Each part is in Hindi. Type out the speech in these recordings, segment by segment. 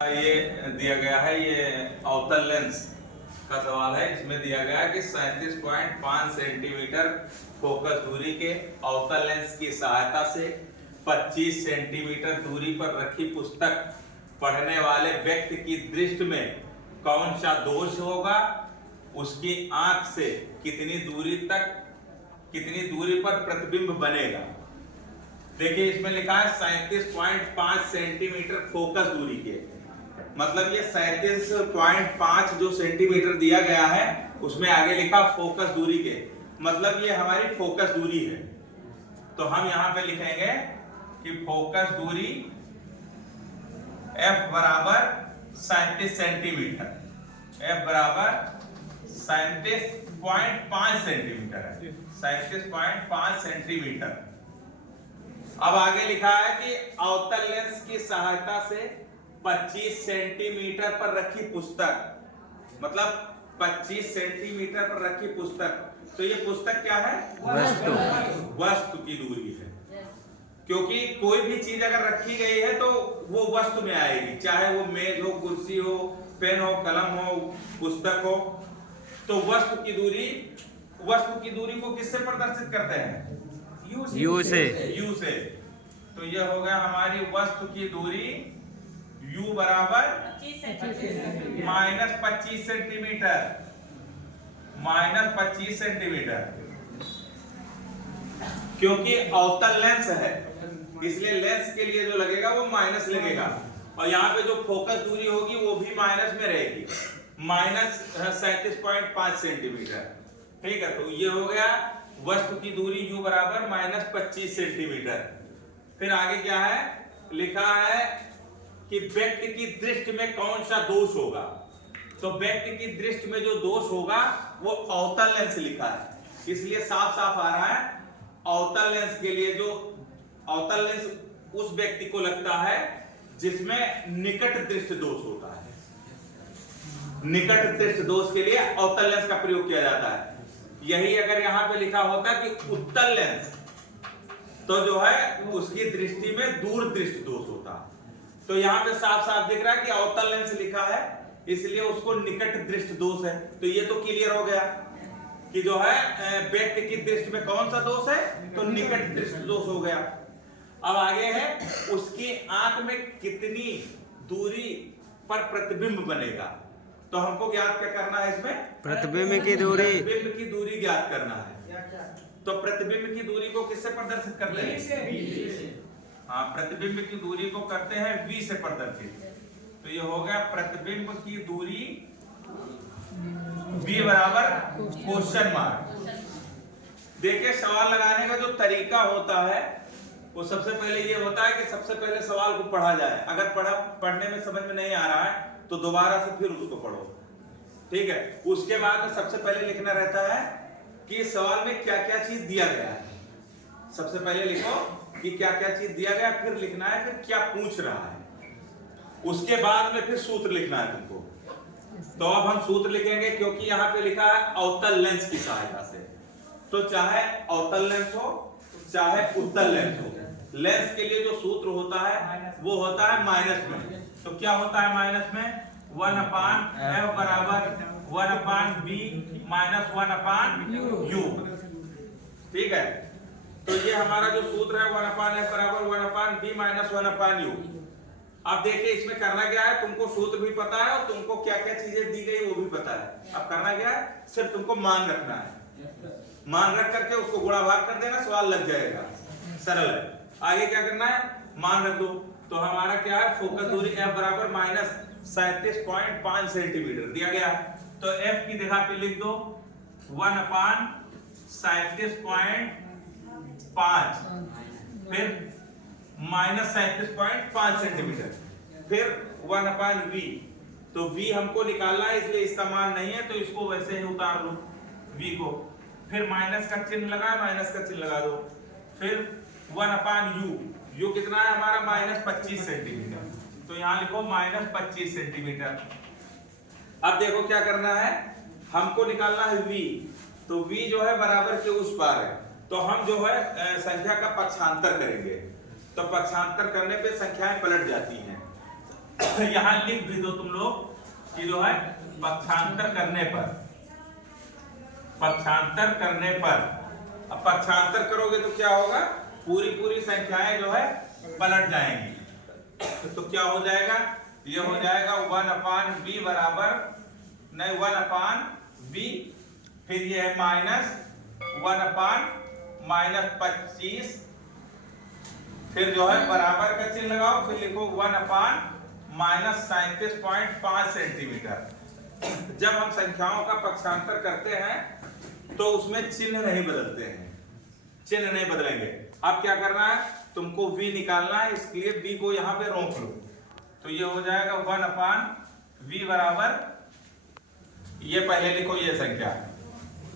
ये दिया गया है, ये अवतल लेंस का सवाल है। इसमें दिया गया है कि 37.5 सेंटीमीटर फोकस दूरी के अवतल लेंस की सहायता से 25 सेंटीमीटर दूरी पर रखी पुस्तक पढ़ने वाले व्यक्ति की दृष्टि में कौन सा दोष होगा, उसकी आंख से कितनी दूरी पर प्रतिबिंब बनेगा। देखिए इसमें लिखा है 37.5 सेंटीमीटर फोकस दूरी के, मतलब ये 37.5 जो सेंटीमीटर दिया गया है उसमें आगे लिखा फोकस दूरी के, मतलब ये हमारी फोकस दूरी है। तो हम यहां पे लिखेंगे कि फोकस दूरी F बराबर 37 सेंटीमीटर, F बराबर 37.5 सेंटीमीटर है, 37.5 सेंटीमीटर। अब आगे लिखा है कि अवतल लेंस की सहायता से 25 सेंटीमीटर पर रखी पुस्तक, मतलब 25 सेंटीमीटर पर रखी पुस्तक, तो ये पुस्तक क्या है? वस्तु की दूरी है। क्योंकि कोई भी चीज अगर रखी गई है तो वो वस्तु में आएगी, चाहे वो मेज हो, कुर्सी हो, पेन हो, कलम हो, पुस्तक हो। तो वस्तु की दूरी को किससे प्रदर्शित करते हैं? यू से। तो ये हो गया हमारी वस्तु की दूरी U बराबर -25 सेंटीमीटर, -25 सेंटीमीटर। क्योंकि अवतल लेंस है इसलिए लेंस के लिए जो लगेगा वो माइनस लगेगा, और यहाँ पे जो फोकस दूरी होगी वो भी माइनस में रहेगी, -37.5 सेंटीमीटर। ठीक है, तो ये हो गया वस्तु की दूरी U बराबर -25 सेंटीमीटर। फिर आगे क्या है लिखा है कि व्यक्ति की दृष्टि में कौन सा दोष होगा। तो व्यक्ति की दृष्टि में जो दोष होगा वो अवतल लेंस लिखा है, इसलिए साफ साफ आ रहा है अवतल लेंस के लिए, जो अवतल लेंस उस व्यक्ति को लगता है जिसमें निकट दृष्टि दोष होता है। निकट दृष्टि दोष के लिए अवतल लेंस का प्रयोग किया जाता है। यही अगर यहां पे लिखा होता कि उत्तल लेंस, तो जो है उसकी दृष्टि में दूर दृष्टि दोष होता। तो यहाँ पे साफ साफ दिख रहा है कि अवतल लेंस लिखा है इसलिए उसको निकट दृष्टि दोष है। तो ये तो क्लियर हो गया कि जो है व्यक्ति की दृष्टि में कौन सा दोष है, तो निकट दृष्टि दोष हो गया। अब आगे है उसकी आंख में कितनी दूरी पर प्रतिबिंब बनेगा। तो हमको ज्ञात क्या करना है इसमें? प्रतिबिंब की दूरी ज्ञात करना है। तो प्रतिबिंब की दूरी को किससे प्रदर्शित करते हैं? हाँ, प्रतिबिंब की दूरी को करते हैं V से प्रदर्शित। तो ये हो गया प्रतिबिंब की दूरी V बराबर क्वेश्चन मार्क। देखिए सवाल लगाने का जो तरीका होता है वो सबसे पहले ये होता है कि सबसे पहले सवाल को पढ़ा जाए। अगर पढ़ने में समझ में नहीं आ रहा है तो दोबारा से फिर उसको पढ़ो। ठीक है, उसके बाद में सबसे पहले लिखना रहता है कि सवाल में क्या क्या चीज दिया गया है। सबसे पहले लिखो कि क्या क्या चीज दिया गया, फिर लिखना है फिर क्या पूछ रहा है, उसके बाद में फिर सूत्र लिखना है तुमको। तो अब हम सूत्र लिखेंगे क्योंकि यहाँ पे लिखा है अवतल लेंस की सहायता से। तो चाहे अवतल लेंस हो चाहे उत्तल लेंस हो, लेंस के लिए जो सूत्र होता है वो होता है माइनस में। तो क्या होता है माइनस में? 1/f बराबर 1/b माइनस 1/u। ठीक है, तो ये हमारा जो सूत्र है 1/f बराबर 1/b माइनस 1/u। अब देखिए इसमें करना क्या है, तुमको सूत्र भी पता है और तुमको क्या क्या चीजें दी गई वो भी पता है। अब करना क्या है, सिर्फ तुमको मान रखना है, मान रख करके उसको गुणा भाग कर देना, सवाल लग जाएगा, सरल है। आगे क्या करना है, मान रख दो। तो हमारा क्या है, फोकस दूरी F बराबर -37.5 सेंटीमीटर दिया गया। तो F की जगह पे लिख दो 1/37.5, फिर -37.5 सेंटीमीटर, फिर 1/v। तो v हमको निकालना है इसलिए इसका मान नहीं है तो इसको वैसे ही उतार लो v को, फिर माइनस का चिन्ह लगा, माइनस का चिन्ह लगा दो, फिर 1/u। u कितना है हमारा? -25 सेंटीमीटर। तो यहाँ लिखो -25 सेंटीमीटर। अब देखो क्या करना है, हमको निकालना है v। तो v जो है बराबर के उस पार है, तो हम जो है संख्या का पक्षांतर करेंगे। तो पक्षांतर करने पे संख्याएं पलट जाती हैं। यहां लिख भी दो तुम लोग कि जो है पक्षांतर करने पर, पक्षांतर करने पर, अब पक्षांतर करोगे तो क्या होगा, पूरी पूरी संख्याएं जो है पलट जाएंगी। तो क्या हो जाएगा, ये हो जाएगा 1/b बराबर नहीं 1/b, फिर ये है -1/-25, फिर जो है बराबर का चिन्ह लगाओ, फिर लिखो 1/-37.5 सेंटीमीटर। जब हम संख्याओं का पक्षांतर करते हैं तो उसमें चिन्ह नहीं बदलते हैं, चिन्ह नहीं बदलेंगे। अब क्या करना है, तुमको v निकालना है, इसलिए v को यहाँ पे रोक लो। तो ये हो जाएगा 1/v बराबर, ये पहले लिखो ये संख्या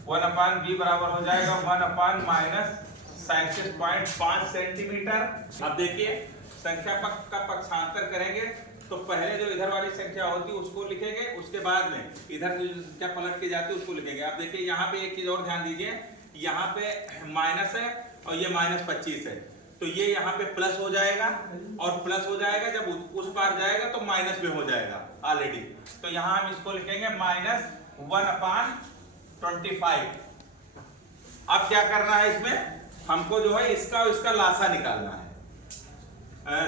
1/v बराबर हो जाएगा 1/-37.5 सेंटीमीटर। अब देखिए संख्या का पक्षांतर करेंगे तो पहले जो इधर वाली संख्या होती है उसको लिखेंगे, उसके बाद में इधर जो संख्या पलट के जाती है उसको लिखेंगे। अब देखिए यहाँ पे एक चीज और ध्यान दीजिए, यहाँ पे माइनस है और ये -25 है, तो ये यहाँ पे प्लस हो जाएगा, और प्लस हो जाएगा जब उस पार जाएगा तो माइनस में हो जाएगा ऑलरेडी। तो यहाँ हम इसको लिखेंगे -1/25। अब क्या करना है, इसमें हमको जो है इसका और इसका लासा निकालना है,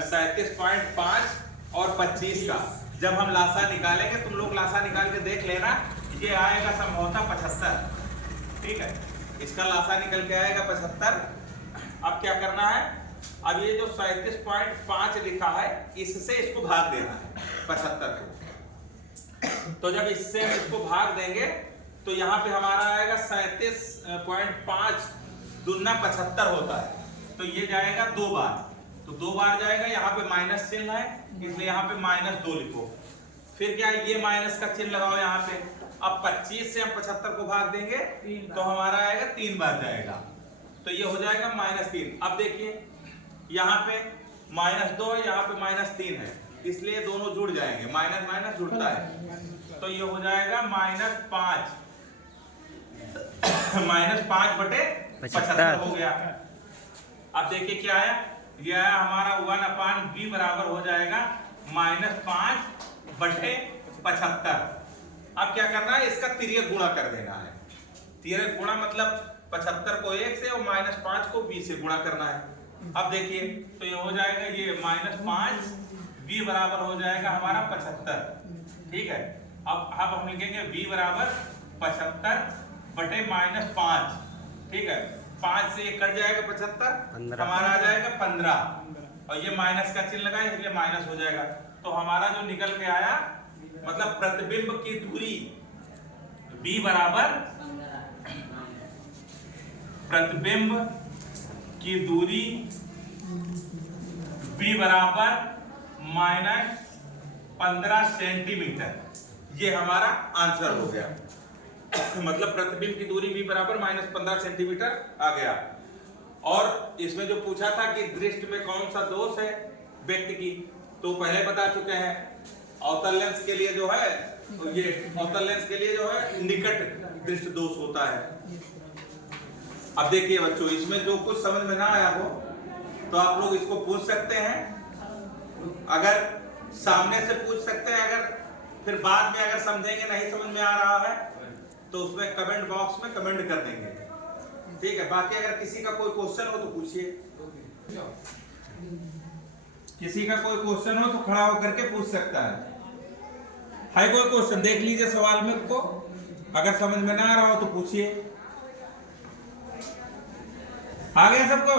37.5 और 25 का। जब हम लासा निकालेंगे, तुम लोग लासा निकाल के देख लेना, ये आएगा संभवतः 75, ठीक है, इसका लासा निकल के आएगा 75। अब क्या करना है, अब ये जो 37.5 लिखा है इससे इसको भाग देना है 75 को। तो जब इससे हम इसको भाग देंगे तो यहाँ पे हमारा आएगा 37.5 दूना 75 होता है, तो ये जाएगा 2 बार, तो 2 बार जाएगा, यहाँ पे माइनस चिन्ह है इसलिए यहाँ पे -2 लिखो। फिर क्या, ये माइनस का चिन्ह लगाओ यहाँ पे। अब 25 से हम 75 को भाग देंगे तो हमारा आएगा 3 बार जाएगा, तो ये हो जाएगा -3। अब देखिए यहाँ पे -2 है, यहाँ पे -3 है, इसलिए दोनों जुड़ जाएंगे, माइनस माइनस जुड़ता है, तो ये हो जाएगा -5/75 हो गया। अब देखिए क्या आया, ये आया हमारा 1/b बराबर हो जाएगा -5/75। अब क्या करना है, इसका तिर्यक गुणा कर देना है। तिर्यक गुणा मतलब 75 को 1 से और -5 को b से गुणा करना है। अब देखिए तो ये हो जाएगा, ये -5b बराबर हो जाएगा हमारा 75, ठीक है। अब हम लिखेंगे b बराबर 75/-5, ठीक है, 5 से 1 कट जाएगा 75, हमारा आ जाएगा 15, और ये माइनस का चिन्ह लगा इसलिए माइनस हो जाएगा। तो हमारा जो निकल के आया, मतलब प्रतिबिंब की दूरी b बराबर, प्रतिबिंब की दूरी b बराबर -15 सेंटीमीटर, ये हमारा आंसर हो गया। मतलब प्रतिबिंब की दूरी b बराबर -15 सेंटीमीटर आ गया। और इसमें जो पूछा था कि दृष्टि में कौन सा दोष है व्यक्ति की, तो पहले बता चुके हैं। अवतल लेंस के लिए जो है, ये अवतल लेंस के लिए जो है निकट दृष्टि दोष होता है। अब देखिए बच्चों, इसमें जो कुछ समझ में ना आया हो तो आप लोग इसको पूछ सकते हैं, अगर सामने से पूछ सकते हैं, अगर फिर बाद में अगर समझेंगे नहीं समझ में आ रहा है तो उसमें कमेंट बॉक्स में कमेंट कर देंगे, ठीक है। बाकी अगर किसी का कोई क्वेश्चन हो तो पूछिए, किसी का कोई क्वेश्चन हो तो खड़ा होकर के पूछ सकता है। हाई कोई क्वेश्चन देख लीजिए सवाल में को, अगर समझ में ना आ रहा हो तो पूछिए। आ गया सबको?